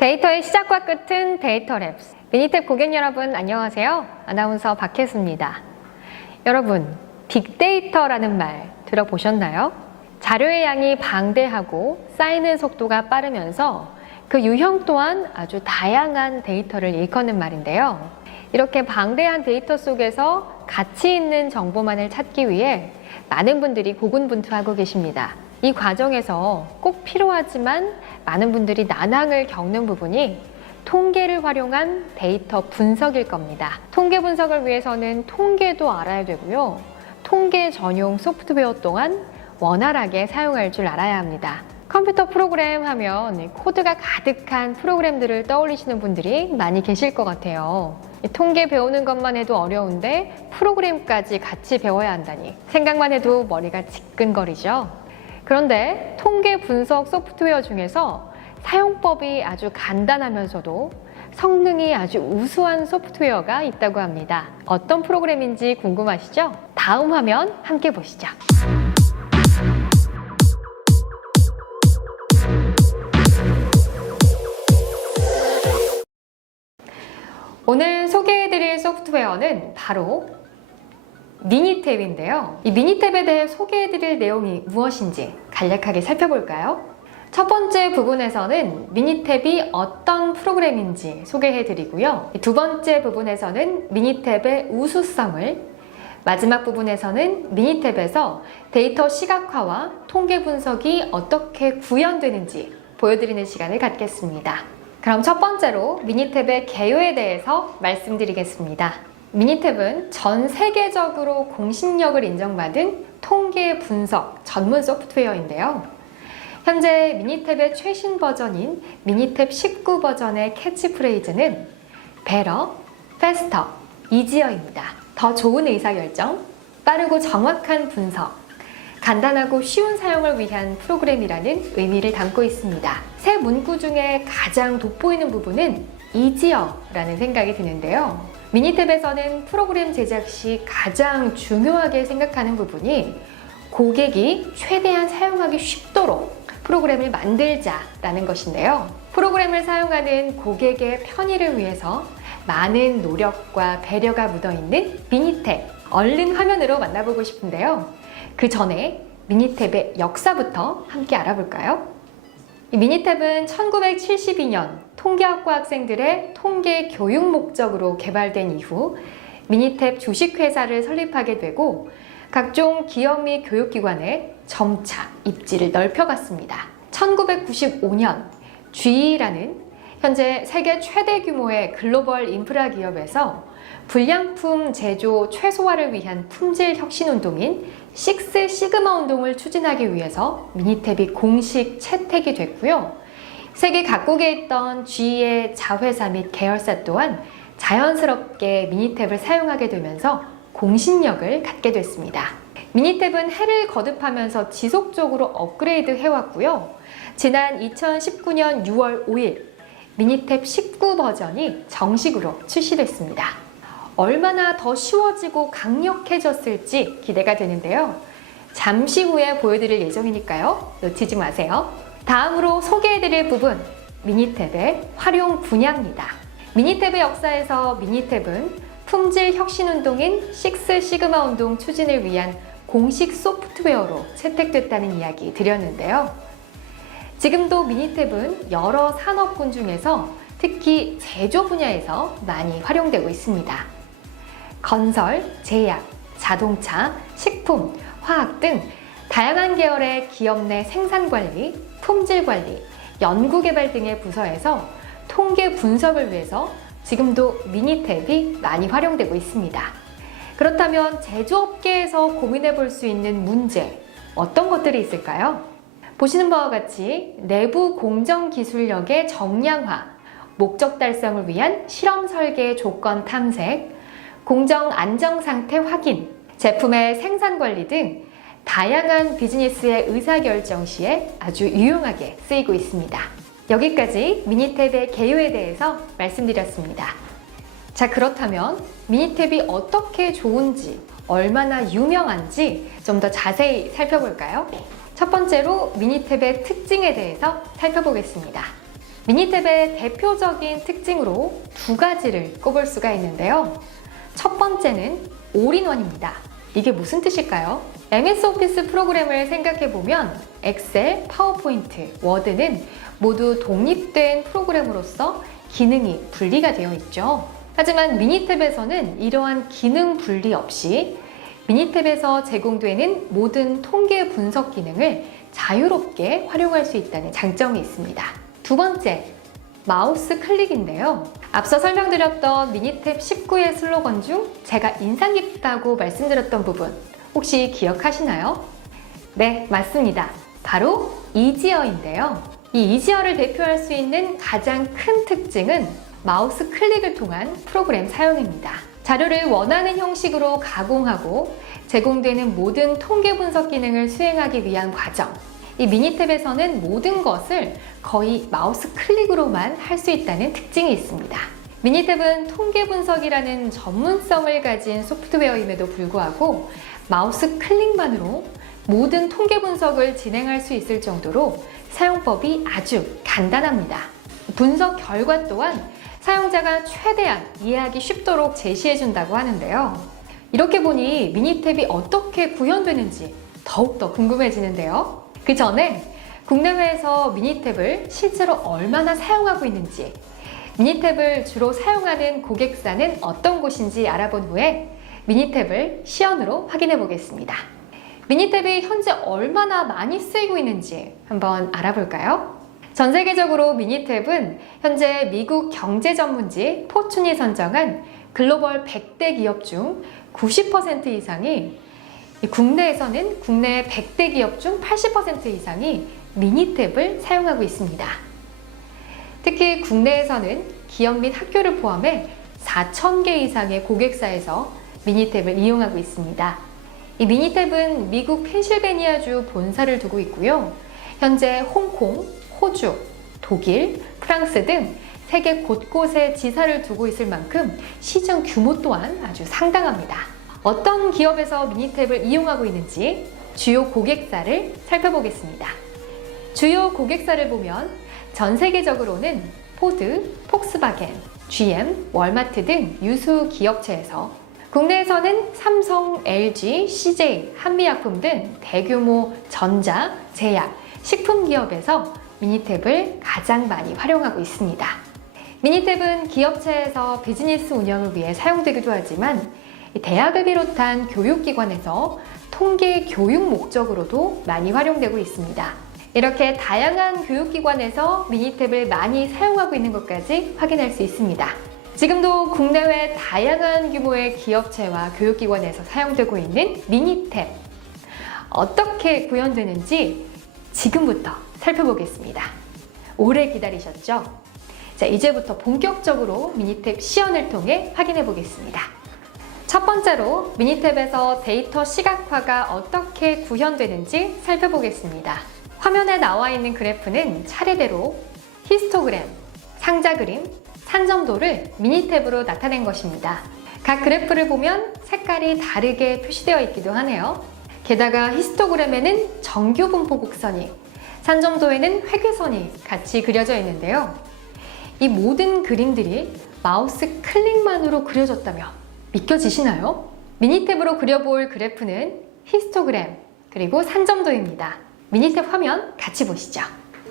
데이터의 시작과 끝은 데이터랩스. 미니탭 고객 여러분 안녕하세요. 아나운서 박혜수입니다. 여러분, 빅데이터라는 말 들어보셨나요? 자료의 양이 방대하고 쌓이는 속도가 빠르면서 그 유형 또한 아주 다양한 데이터를 일컫는 말인데요. 이렇게 방대한 데이터 속에서 가치 있는 정보만을 찾기 위해 많은 분들이 고군분투하고 계십니다. 이 과정에서 꼭 필요하지만 많은 분들이 난항을 겪는 부분이 통계를 활용한 데이터 분석일 겁니다. 통계 분석을 위해서는 통계도 알아야 되고요. 통계 전용 소프트웨어 또한 원활하게 사용할 줄 알아야 합니다. 컴퓨터 프로그램 하면 코드가 가득한 프로그램들을 떠올리시는 분들이 많이 계실 것 같아요. 통계 배우는 것만 해도 어려운데 프로그램까지 같이 배워야 한다니 생각만 해도 머리가 지끈거리죠. 그런데 통계 분석 소프트웨어 중에서 사용법이 아주 간단하면서도 성능이 아주 우수한 소프트웨어가 있다고 합니다. 어떤 프로그램인지 궁금하시죠? 다음 화면 함께 보시죠. 오늘 소개해드릴 소프트웨어는 바로 미니탭인데요. 이 미니탭에 대해 소개해드릴 내용이 무엇인지 간략하게 살펴볼까요? 첫 번째 부분에서는 미니탭이 어떤 프로그램인지 소개해드리고요. 두 번째 부분에서는 미니탭의 우수성을, 마지막 부분에서는 미니탭에서 데이터 시각화와 통계 분석이 어떻게 구현되는지 보여드리는 시간을 갖겠습니다. 그럼 첫 번째로 미니탭의 개요에 대해서 말씀드리겠습니다. 미니탭은 전 세계적으로 공신력을 인정받은 통계 분석 전문 소프트웨어인데요. 현재 미니탭의 최신 버전인 미니탭 19 버전의 캐치프레이즈는 Better, Faster, Easier입니다. 더 좋은 의사결정, 빠르고 정확한 분석, 간단하고 쉬운 사용을 위한 프로그램이라는 의미를 담고 있습니다. 세 문구 중에 가장 돋보이는 부분은 Easier라는 생각이 드는데요. 미니탭에서는 프로그램 제작 시 가장 중요하게 생각하는 부분이 고객이 최대한 사용하기 쉽도록 프로그램을 만들자라는 것인데요. 프로그램을 사용하는 고객의 편의를 위해서 많은 노력과 배려가 묻어있는 미니탭, 얼른 화면으로 만나보고 싶은데요. 그 전에 미니탭의 역사부터 함께 알아볼까요? 이 미니탭은 1972년 통계학과 학생들의 통계 교육 목적으로 개발된 이후 미니탭 주식회사를 설립하게 되고 각종 기업 및 교육기관에 점차 입지를 넓혀갔습니다. 1995년 GE라는 현재 세계 최대 규모의 글로벌 인프라 기업에서 불량품 제조 최소화를 위한 품질 혁신 운동인 식스 시그마 운동을 추진하기 위해서 미니탭이 공식 채택이 됐고요. 세계 각국에 있던 GE의 자회사 및 계열사 또한 자연스럽게 미니탭을 사용하게 되면서 공신력을 갖게 됐습니다. 미니탭은 해를 거듭하면서 지속적으로 업그레이드 해왔고요. 지난 2019년 6월 5일 미니탭 19 버전이 정식으로 출시됐습니다. 얼마나 더 쉬워지고 강력해졌을지 기대가 되는데요. 잠시 후에 보여드릴 예정이니까요. 놓치지 마세요. 다음으로 소개해드릴 부분, 미니탭의 활용 분야입니다. 미니탭의 역사에서 미니탭은 품질 혁신 운동인 식스 시그마 운동 추진을 위한 공식 소프트웨어로 채택됐다는 이야기 드렸는데요. 지금도 미니탭은 여러 산업군 중에서 특히 제조 분야에서 많이 활용되고 있습니다. 건설, 제약, 자동차, 식품, 화학 등 다양한 계열의 기업 내 생산관리, 품질관리, 연구개발 등의 부서에서 통계 분석을 위해서 지금도 미니탭이 많이 활용되고 있습니다. 그렇다면 제조업계에서 고민해 볼 수 있는 문제, 어떤 것들이 있을까요? 보시는 바와 같이 내부 공정 기술력의 정량화, 목적 달성을 위한 실험 설계 조건 탐색, 공정 안정 상태 확인, 제품의 생산 관리 등 다양한 비즈니스의 의사결정 시에 아주 유용하게 쓰이고 있습니다. 여기까지 미니탭의 개요에 대해서 말씀드렸습니다. 자, 그렇다면 미니탭이 어떻게 좋은지, 얼마나 유명한지 좀 더 자세히 살펴볼까요? 첫 번째로 미니탭의 특징에 대해서 살펴보겠습니다. 미니탭의 대표적인 특징으로 두 가지를 꼽을 수가 있는데요. 첫 번째는 올인원입니다. 이게 무슨 뜻일까요? MS 오피스 프로그램을 생각해보면 엑셀, 파워포인트, 워드는 모두 독립된 프로그램으로서 기능이 분리가 되어 있죠. 하지만 미니탭에서는 이러한 기능 분리 없이 미니탭에서 제공되는 모든 통계 분석 기능을 자유롭게 활용할 수 있다는 장점이 있습니다. 두 번째, 마우스 클릭인데요. 앞서 설명드렸던 미니탭 19의 슬로건 중 제가 인상 깊다고 말씀드렸던 부분 혹시 기억하시나요? 네, 맞습니다. 바로 이지어인데요. 이 이지어를 대표할 수 있는 가장 큰 특징은 마우스 클릭을 통한 프로그램 사용입니다. 자료를 원하는 형식으로 가공하고 제공되는 모든 통계 분석 기능을 수행하기 위한 과정. 이 미니탭에서는 모든 것을 거의 마우스 클릭으로만 할 수 있다는 특징이 있습니다. 미니탭은 통계 분석이라는 전문성을 가진 소프트웨어임에도 불구하고 마우스 클릭만으로 모든 통계 분석을 진행할 수 있을 정도로 사용법이 아주 간단합니다. 분석 결과 또한 사용자가 최대한 이해하기 쉽도록 제시해준다고 하는데요. 이렇게 보니 미니탭이 어떻게 구현되는지 더욱더 궁금해지는데요. 그 전에 국내외에서 미니탭을 실제로 얼마나 사용하고 있는지, 미니탭을 주로 사용하는 고객사는 어떤 곳인지 알아본 후에 미니탭을 시연으로 확인해 보겠습니다. 미니탭이 현재 얼마나 많이 쓰이고 있는지 한번 알아볼까요? 전 세계적으로 미니탭은 현재 미국 경제 전문지 포춘이 선정한 글로벌 100대 기업 중 90% 이상이, 국내에서는 국내 100대 기업 중 80% 이상이 미니탭을 사용하고 있습니다. 특히 국내에서는 기업 및 학교를 포함해 4,000개 이상의 고객사에서 미니탭을 이용하고 있습니다. 이 미니탭은 미국 펜실베니아주 본사를 두고 있고요. 현재 홍콩, 호주, 독일, 프랑스 등 세계 곳곳에 지사를 두고 있을 만큼 시장 규모 또한 아주 상당합니다. 어떤 기업에서 미니탭을 이용하고 있는지 주요 고객사를 살펴보겠습니다. 주요 고객사를 보면 전 세계적으로는 포드, 폭스바겐, GM, 월마트 등 유수 기업체에서, 국내에서는 삼성, LG, CJ, 한미약품 등 대규모 전자, 제약, 식품 기업에서 미니탭을 가장 많이 활용하고 있습니다. 미니탭은 기업체에서 비즈니스 운영을 위해 사용되기도 하지만 대학을 비롯한 교육기관에서 통계 교육 목적으로도 많이 활용되고 있습니다. 이렇게 다양한 교육기관에서 미니탭을 많이 사용하고 있는 것까지 확인할 수 있습니다. 지금도 국내외 다양한 규모의 기업체와 교육기관에서 사용되고 있는 미니탭. 어떻게 구현되는지 지금부터 살펴보겠습니다. 오래 기다리셨죠? 자, 이제부터 본격적으로 미니탭 시연을 통해 확인해 보겠습니다. 첫 번째로 미니탭에서 데이터 시각화가 어떻게 구현되는지 살펴보겠습니다. 화면에 나와 있는 그래프는 차례대로 히스토그램, 상자 그림, 산점도를 미니탭으로 나타낸 것입니다. 각 그래프를 보면 색깔이 다르게 표시되어 있기도 하네요. 게다가 히스토그램에는 정규 분포 곡선이, 산점도에는 회귀선이 같이 그려져 있는데요. 이 모든 그림들이 마우스 클릭만으로 그려졌다며 믿겨지시나요? 미니탭으로 그려볼 그래프는 히스토그램 그리고 산점도입니다. 미니탭 화면 같이 보시죠.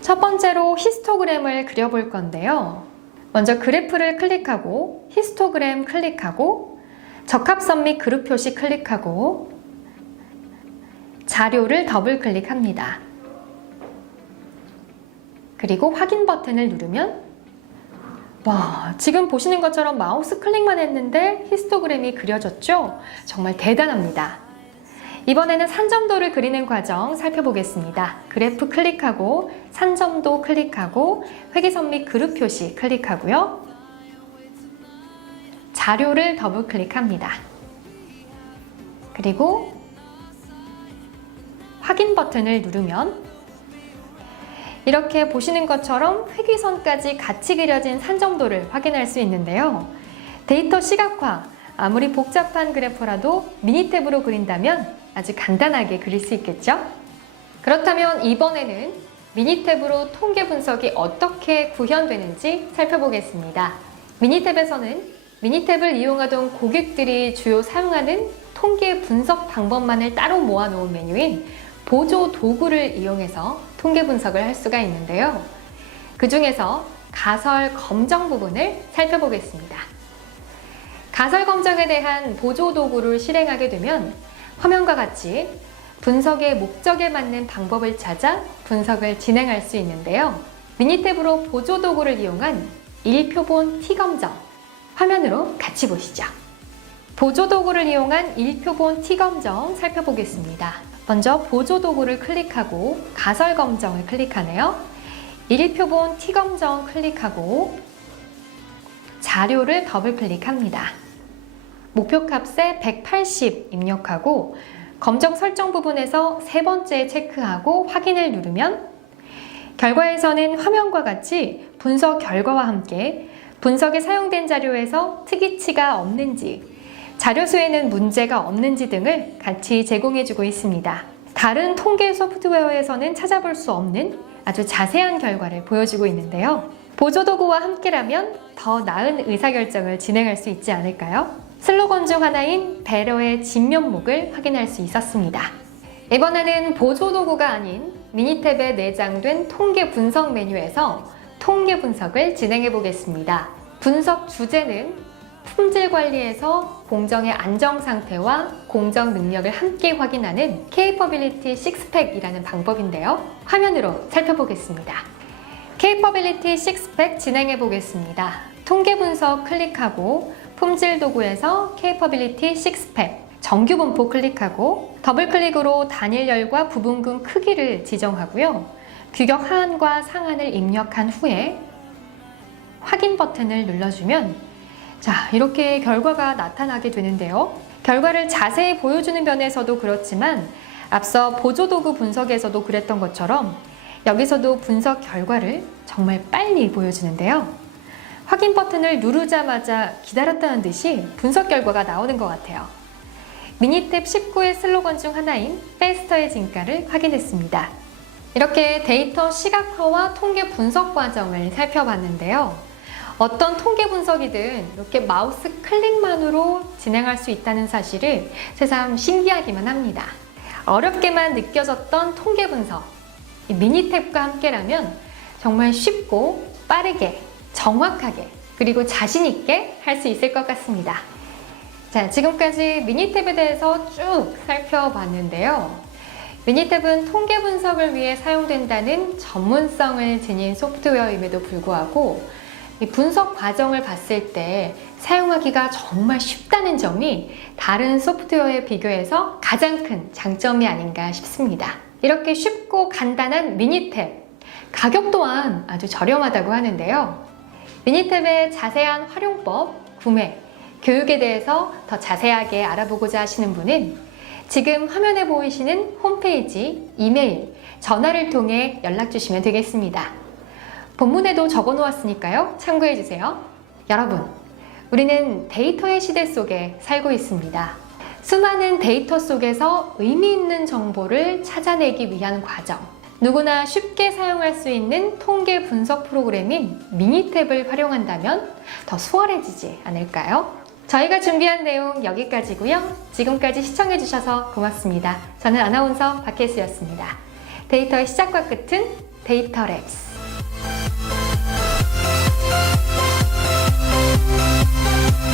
첫 번째로 히스토그램을 그려볼 건데요. 먼저 그래프를 클릭하고 히스토그램 클릭하고 적합선 및 그룹 표시 클릭하고 자료를 더블 클릭합니다. 그리고 확인 버튼을 누르면 와, 지금 보시는 것처럼 마우스 클릭만 했는데 히스토그램이 그려졌죠? 정말 대단합니다. 이번에는 산점도를 그리는 과정 살펴보겠습니다. 그래프 클릭하고 산점도 클릭하고 회귀선 및 그룹 표시 클릭하고요. 자료를 더블 클릭합니다. 그리고 확인 버튼을 누르면 이렇게 보시는 것처럼 회귀선까지 같이 그려진 산점도를 확인할 수 있는데요. 데이터 시각화, 아무리 복잡한 그래프라도 미니탭으로 그린다면 아주 간단하게 그릴 수 있겠죠? 그렇다면 이번에는 미니탭으로 통계 분석이 어떻게 구현되는지 살펴보겠습니다. 미니탭에서는 미니탭을 이용하던 고객들이 주요 사용하는 통계 분석 방법만을 따로 모아놓은 메뉴인 보조 도구를 이용해서 통계 분석을 할 수가 있는데요. 그 중에서 가설 검정 부분을 살펴보겠습니다. 가설 검정에 대한 보조 도구를 실행하게 되면 화면과 같이 분석의 목적에 맞는 방법을 찾아 분석을 진행할 수 있는데요. 미니탭으로 보조 도구를 이용한 일표본 T검정, 화면으로 같이 보시죠. 보조 도구를 이용한 일표본 T검정 살펴보겠습니다. 먼저 보조 도구를 클릭하고 가설 검정을 클릭하네요. 일표본 T검정 클릭하고 자료를 더블 클릭합니다. 목표값에 180 입력하고 검정 설정 부분에서 세 번째 체크하고 확인을 누르면 결과에서는 화면과 같이 분석 결과와 함께 분석에 사용된 자료에서 특이치가 없는지, 자료 수에는 문제가 없는지 등을 같이 제공해주고 있습니다. 다른 통계 소프트웨어에서는 찾아볼 수 없는 아주 자세한 결과를 보여주고 있는데요. 보조도구와 함께라면 더 나은 의사결정을 진행할 수 있지 않을까요? 슬로건 중 하나인 배러의 진면목을 확인할 수 있었습니다. 이번에는 보조도구가 아닌 미니탭에 내장된 통계 분석 메뉴에서 통계 분석을 진행해 보겠습니다. 분석 주제는 품질 관리에서 공정의 안정 상태와 공정 능력을 함께 확인하는 Capability 6팩이라는 방법인데요. 화면으로 살펴보겠습니다. Capability 6팩 진행해 보겠습니다. 통계 분석 클릭하고 품질 도구에서 Capability 6팩 정규 분포 클릭하고 더블 클릭으로 단일열과 부분금 크기를 지정하고요. 규격 하한과 상한을 입력한 후에 확인 버튼을 눌러주면 자, 이렇게 결과가 나타나게 되는데요. 결과를 자세히 보여주는 면에서도 그렇지만 앞서 보조도구 분석에서도 그랬던 것처럼 여기서도 분석 결과를 정말 빨리 보여주는데요. 확인 버튼을 누르자마자 기다렸다는 듯이 분석 결과가 나오는 것 같아요. 미니탭 19의 슬로건 중 하나인 페스터의 진가를 확인했습니다. 이렇게 데이터 시각화와 통계 분석 과정을 살펴봤는데요. 어떤 통계 분석이든 이렇게 마우스 클릭만으로 진행할 수 있다는 사실을 새삼 신기하기만 합니다. 어렵게만 느껴졌던 통계 분석, 이 미니탭과 함께라면 정말 쉽고 빠르게 정확하게 그리고 자신 있게 할 수 있을 것 같습니다. 자, 지금까지 미니탭에 대해서 쭉 살펴봤는데요. 미니탭은 통계 분석을 위해 사용된다는 전문성을 지닌 소프트웨어임에도 불구하고 이 분석 과정을 봤을 때 사용하기가 정말 쉽다는 점이 다른 소프트웨어에 비교해서 가장 큰 장점이 아닌가 싶습니다. 이렇게 쉽고 간단한 미니탭, 가격 또한 아주 저렴하다고 하는데요. 미니탭의 자세한 활용법, 구매, 교육에 대해서 더 자세하게 알아보고자 하시는 분은 지금 화면에 보이시는 홈페이지, 이메일, 전화를 통해 연락 주시면 되겠습니다. 본문에도 적어 놓았으니까요. 참고해 주세요. 여러분, 우리는 데이터의 시대 속에 살고 있습니다. 수많은 데이터 속에서 의미 있는 정보를 찾아내기 위한 과정, 누구나 쉽게 사용할 수 있는 통계 분석 프로그램인 미니탭을 활용한다면 더 수월해지지 않을까요? 저희가 준비한 내용 여기까지고요. 지금까지 시청해주셔서 고맙습니다. 저는 아나운서 박혜수였습니다. 데이터의 시작과 끝은 데이터랩스.